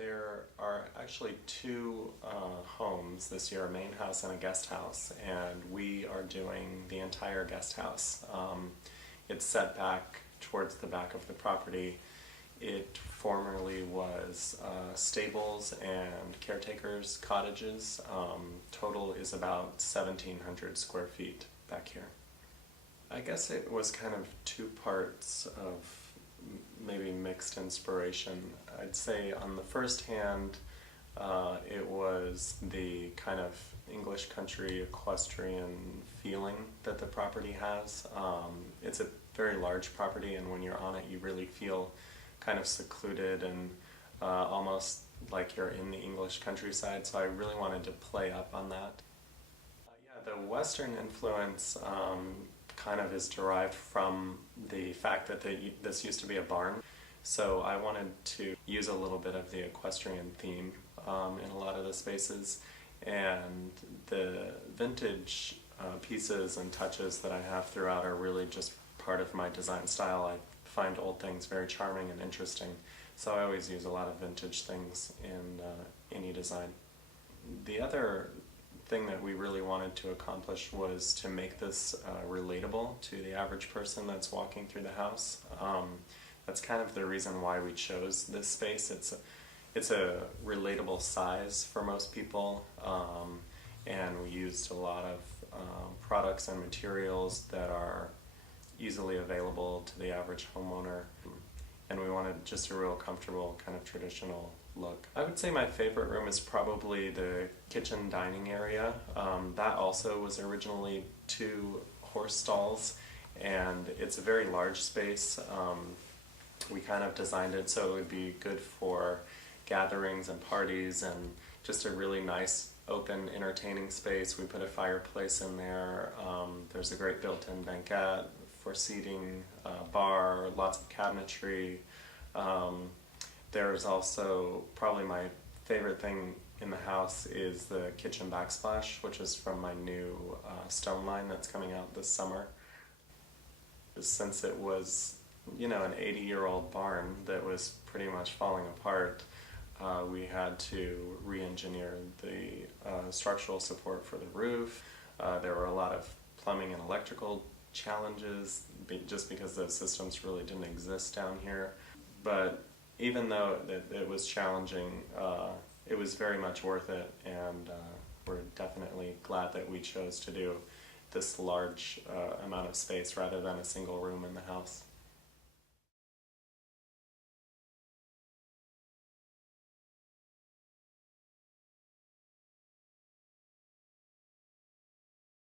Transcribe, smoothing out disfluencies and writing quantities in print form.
There are actually two homes this year, a main house and a guest house, and we are doing the entire guest house. It's set back towards the back of the property. It formerly was stables and caretakers, cottages. Total is about 1,700 square feet back here. I guess it was kind of two parts of maybe mixed inspiration. I'd say on the first hand, it was the kind of English country equestrian feeling that the property has. It's a very large property, and when you're on it you really feel kind of secluded and almost like you're in the English countryside, so I really wanted to play up on that. Yeah, the Western influence kind of is derived from the fact that this used to be a barn. So I wanted to use a little bit of the equestrian theme in a lot of the spaces, and the vintage pieces and touches that I have throughout are really just part of my design style. I find old things very charming and interesting, so I always use a lot of vintage things in any design. The other thing that we really wanted to accomplish was to make this relatable to the average person that's walking through the house. That's kind of the reason why we chose this space. It's a relatable size for most people, and we used a lot of products and materials that are easily available to the average homeowner, and we wanted just a real comfortable kind of traditional look. I would say my favorite room is probably the kitchen dining area. That also was originally 2 horse stalls, and it's a very large space. We kind of designed it so it would be good for gatherings and parties, and just a really nice open entertaining space. We put a fireplace in there. There's a great built-in banquette for seating, bar, lots of cabinetry. There's also, probably my favorite thing in the house is the kitchen backsplash, which is from my new stone line that's coming out this summer. Since it was, an 80-year-old barn that was pretty much falling apart, we had to re-engineer the structural support for the roof. There were a lot of plumbing and electrical challenges just because those systems really didn't exist down here. But even though it was challenging, it was very much worth it, and we're definitely glad that we chose to do this large amount of space rather than a single room in the house.